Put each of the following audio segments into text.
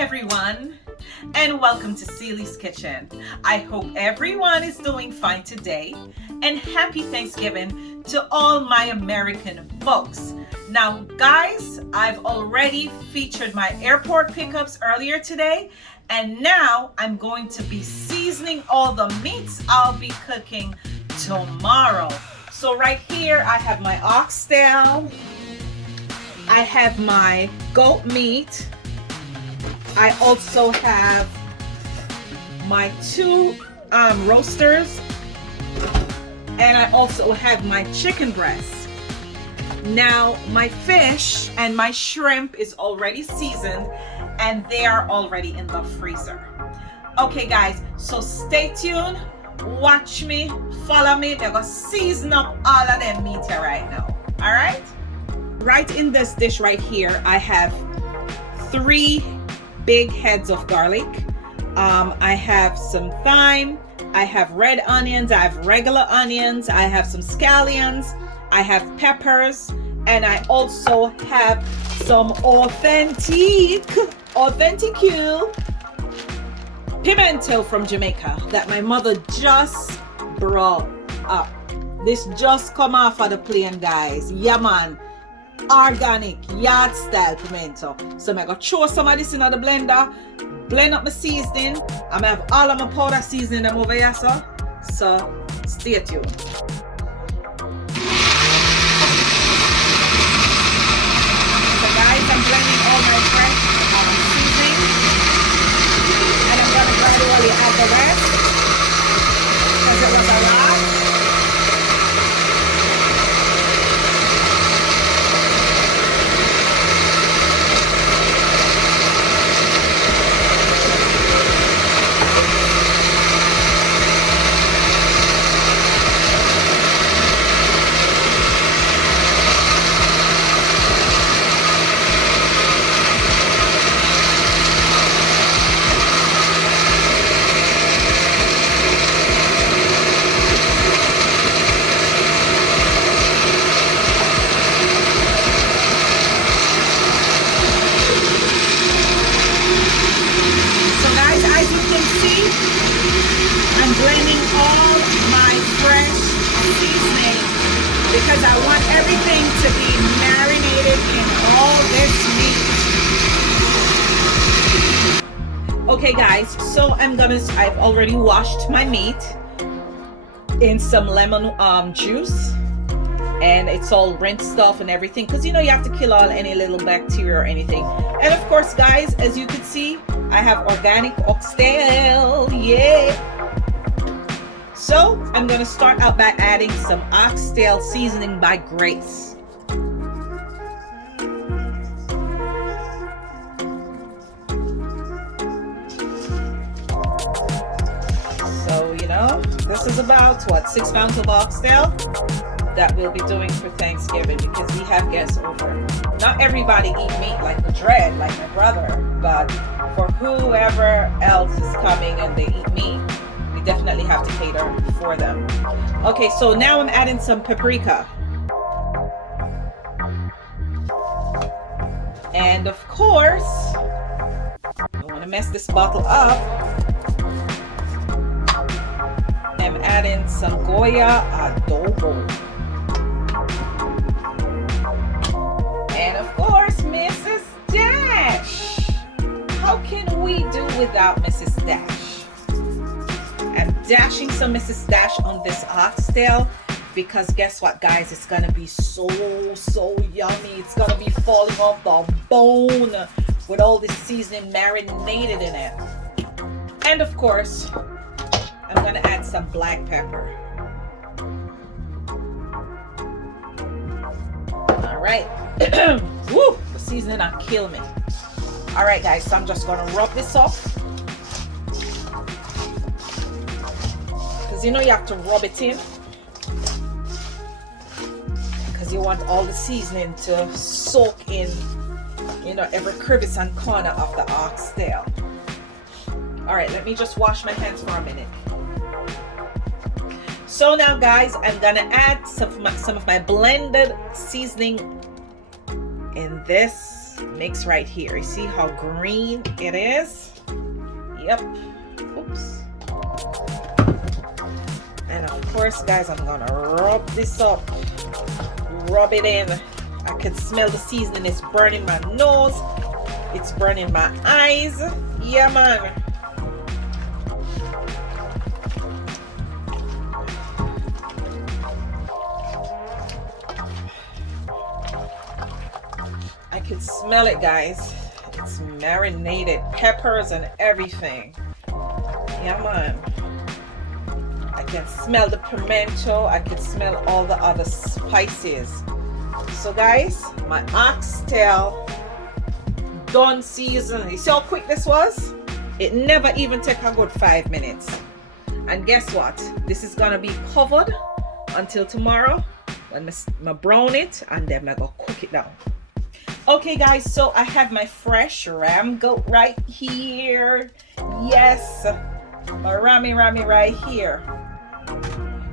everyone, and welcome to Celie's Kitchen. I hope everyone is doing fine today, and happy Thanksgiving to all my American folks. Now guys, I've already featured my airport pickups earlier today, and now I'm going to be seasoning all the meats I'll be cooking tomorrow. So right here I have my oxtail, I have my goat meat, I also have my two roasters, and I also have my chicken breast. Now my fish and my shrimp is already seasoned and they are already in the freezer. Okay guys, so stay tuned, watch me, follow me. They're gonna season up all of them meat here right now. All right, right in this dish right here I have 3 big heads of garlic. I have some thyme, I have red onions, I have regular onions, I have some scallions, I have peppers, and I also have some authentic pimento from Jamaica that my mother just brought up. This just come off of the plane, guys. Yeah man, organic yard style pimento. So I'm gonna throw some of this in the blender, blend up my seasoning. I'm gonna have all of my powder seasoning them over here, so stay tuned. So guys, I'm blending all my fresh seasoning, and I'm gonna gradually add the rest because it was a lot. Blending all my fresh seasoning because I want everything to be marinated in all this meat. Okay guys, so I've already washed my meat in some lemon juice, and it's all rinsed off and everything because you know you have to kill all any little bacteria or anything. And of course guys, as you can see, I have organic oxtail, yeah. So I'm going to start out by adding some oxtail seasoning by Grace. So, you know, this is about, 6 pounds of oxtail that we'll be doing for Thanksgiving because we have guests over. Not everybody eat meat like the dread, like my brother, but for whoever else is coming and they eat meat, definitely have to cater for them. Okay, so now I'm adding some paprika, and of course I don't want to mess this bottle up. I'm adding some Goya adobo, and of course Mrs. Dash. How can we do without Mrs. Dash? I'm dashing some Mrs. Dash on this oxtail because guess what guys, it's gonna be so yummy. It's gonna be falling off the bone with all this seasoning marinated in it. And of course I'm gonna add some black pepper. All right. Woo, the seasoning will kill me. All right guys, so I'm just gonna rub this off. You know you have to rub it in because you want all the seasoning to soak in, you know, every crevice and corner of the oxtail. All right, let me just wash my hands for a minute. So now guys, I'm gonna add some of my blended seasoning in this mix right here. You see how green it is? Yep. Oops. And of course, guys, I'm gonna rub this up. Rub it in. I can smell the seasoning. It's burning my nose. It's burning my eyes. Yeah, man. I can smell it, guys. It's marinated, peppers and everything. Yeah, man. I can smell the pimento. I can smell all the other spices. So, guys, my oxtail done season. You see how quick this was? It never even took a good 5 minutes. And guess what? This is gonna be covered until tomorrow when I brown it, and then I'm gonna cook it down. Okay, guys, so I have my fresh ram goat right here. Yes, my rammy right here.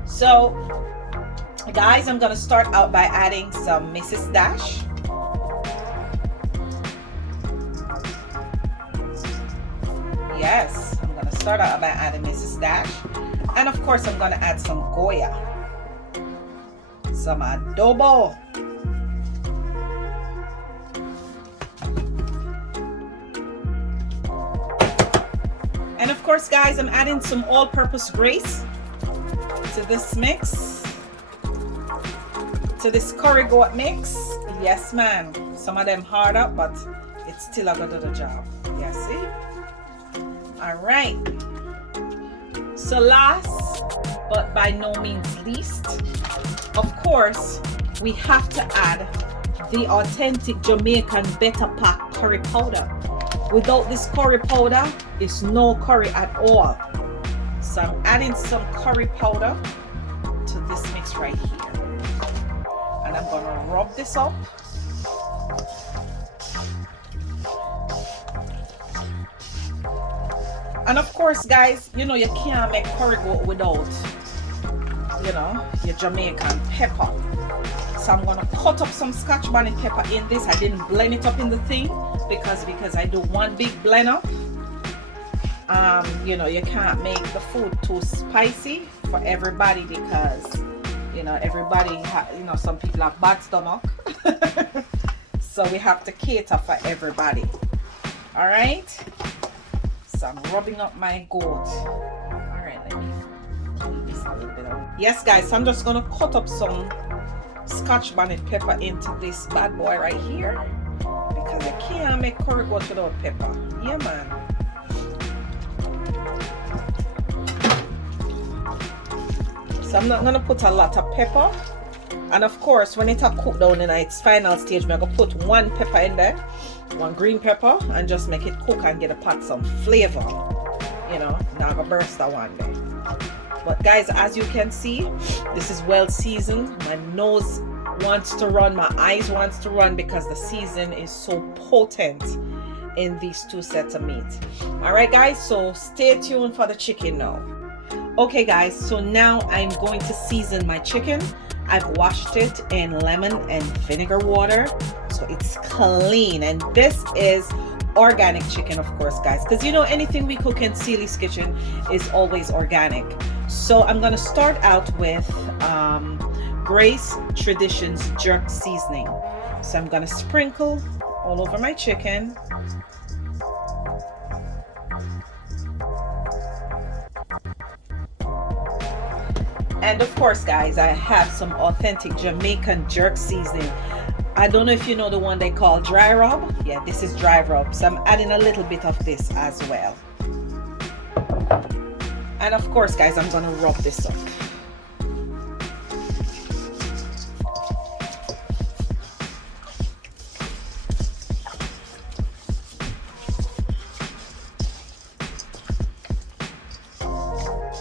So, guys, I'm gonna start out by adding some Mrs. Dash. Yes, I'm gonna start out by adding Mrs. Dash. And of course, I'm gonna add some Goya, some adobo. And of course, guys, I'm adding some all-purpose grease to this mix, to this curry goat mix. Yes, ma'am. Some of them hard up, but it's still gonna do the job. Yeah, see? All right. So last, but by no means least, of course, we have to add the authentic Jamaican Better Pack curry powder. Without this curry powder, it's no curry at all. So I'm adding some curry powder to this mix right here. And I'm gonna rub this up. And of course, guys, you know you can't make curry goat without, you know, your Jamaican pepper. So I'm gonna cut up some Scotch bonnet pepper in this. I didn't blend it up in the thing because I do one big blend up. You know, you can't make the food too spicy for everybody because, you know, you know, some people have bad stomach. So we have to cater for everybody. All right. So I'm rubbing up my goat. All right, let me clean this a little bit out. Yes, guys, so I'm just gonna cut up some Scotch bonnet pepper into this bad boy right here because I can't make curry goat without pepper. Yeah, man. So I'm not gonna put a lot of pepper. And of course, when it's cooked down in its final stage, I'm gonna put one pepper in there, one green pepper, and just make it cook and get a pot some flavor. You know, now I'm gonna burst that one there. But guys, as you can see, this is well seasoned. My nose wants to run, my eyes wants to run because the season is so potent in these two sets of meat. All right, guys, so stay tuned for the chicken now. Okay, guys, so now I'm going to season my chicken. I've washed it in lemon and vinegar water, so it's clean. And this is organic chicken, of course, guys, because you know anything we cook in Celie's Kitchen is always organic. So I'm gonna start out with Grace Traditions jerk seasoning. So I'm gonna sprinkle all over my chicken. And of course, guys, I have some authentic Jamaican jerk seasoning. I don't know if you know the one they call dry rub. Yeah, this is dry rub. So I'm adding a little bit of this as well. And of course, guys, I'm gonna rub this up.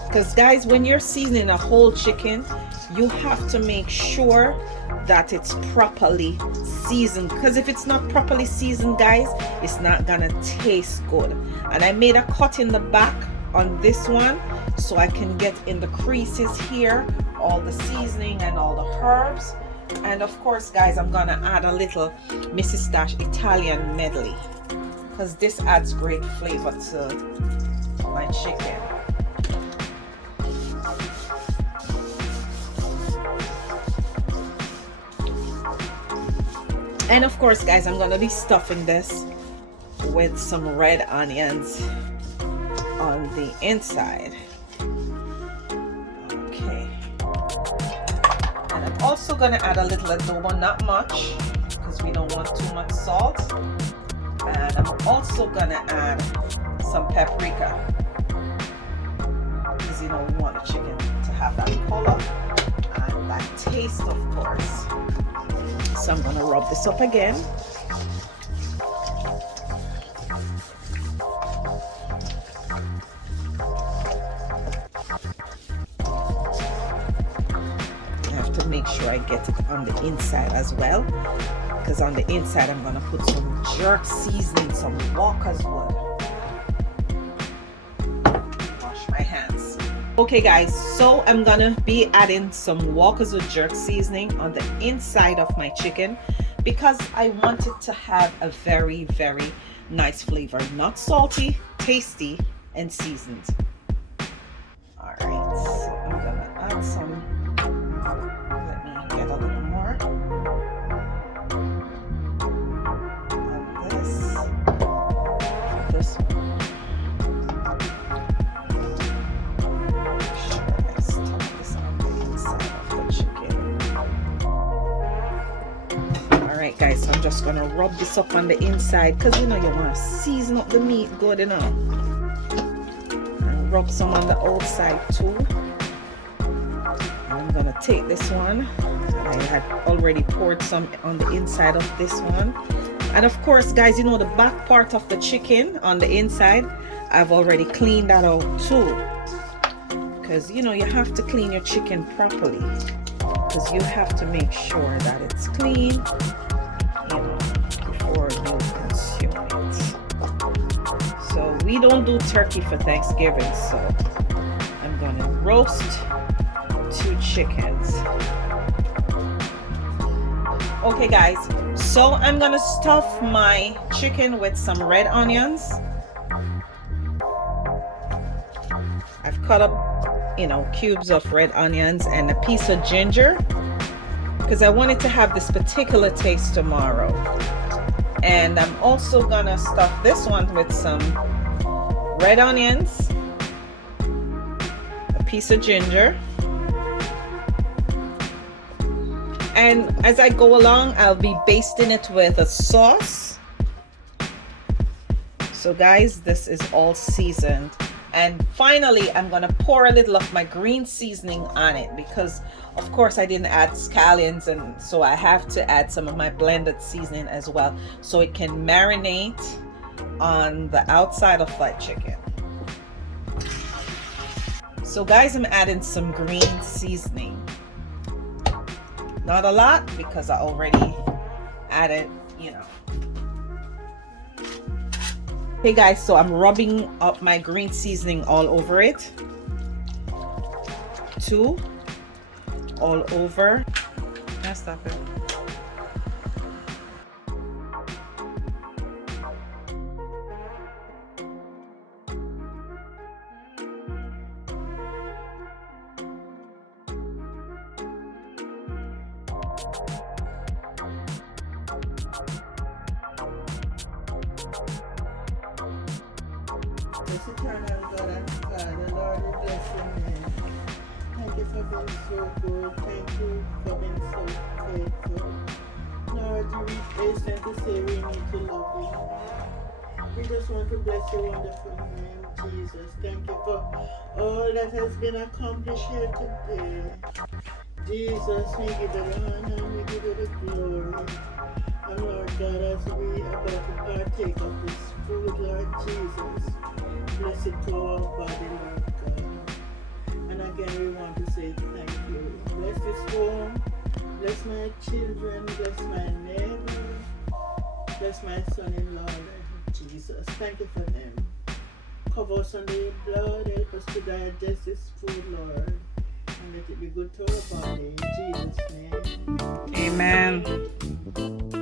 Because guys, when you're seasoning a whole chicken, you have to make sure that it's properly seasoned, because if it's not properly seasoned, guys, it's not gonna taste good. And I made a cut in the back on this one so I can get in the creases here all the seasoning and all the herbs, And of course, guys, I'm gonna add a little Mrs. Dash Italian medley because this adds great flavor to my chicken. And of course, guys, I'm gonna be stuffing this with some red onions on the inside. Okay. And I'm also gonna add a little adobo, not much, because we don't want too much salt. And I'm also gonna add some paprika, because you know we want the chicken to have that color and that taste, of course. So I'm gonna rub this up again. Make sure I get it on the inside as well, because on the inside I'm gonna put some jerk seasoning, some Walker's wood. Wash my hands. Okay guys, so I'm gonna be adding some Walker's wood jerk seasoning on the inside of my chicken because I want it to have a very, very nice flavor, not salty, tasty, and seasoned. All right, so I'm gonna add some. Get a little more on this. For this one. Sure, let's stuff this on the inside of the chicken. Alright guys, so I'm just gonna rub this up on the inside because you know you want to season up the meat good enough. And rub some on the outside too. I'm gonna take this one. I had already poured some on the inside of this one. And of course, guys, you know the back part of the chicken on the inside, I've already cleaned that out too. Because, you know, you have to clean your chicken properly. Because you have to make sure that it's clean, you know, before you consume it. So we don't do turkey for Thanksgiving, so I'm gonna roast 2 chickens. Okay guys, so I'm gonna stuff my chicken with some red onions. I've cut up, you know, cubes of red onions and a piece of ginger because I wanted to have this particular taste tomorrow. And I'm also gonna stuff this one with some red onions, a piece of ginger. And as I go along, I'll be basting it with a sauce. So guys, this is all seasoned. And finally, I'm gonna pour a little of my green seasoning on it because of course I didn't add scallions, and so I have to add some of my blended seasoning as well so it can marinate on the outside of that chicken. So guys, I'm adding some green seasoning. Not a lot because I already added, you know. Hey guys, so I'm rubbing up my green seasoning all over it. 2 all over. Can I stop it? Bless eternal God and Father, Lord, we bless your name. Thank you for being so good. Thank you for being so faithful. Lord, you reach patient to say we need to love you. We just want to bless your wonderful name, Jesus. Thank you for all that has been accomplished here today. Jesus, we give you the honor and we give you the glory. And Lord God, as we are about to partake of this food, Lord Jesus, bless it to our body, Lord God. And again, we want to say thank you. Bless this home, bless my children, bless my neighbor, bless my son-in-law, Lord Jesus. Thank you for them. Cover us under your blood, help us to digest this food, Lord. And let it be good to our body, in Jesus' name. Amen.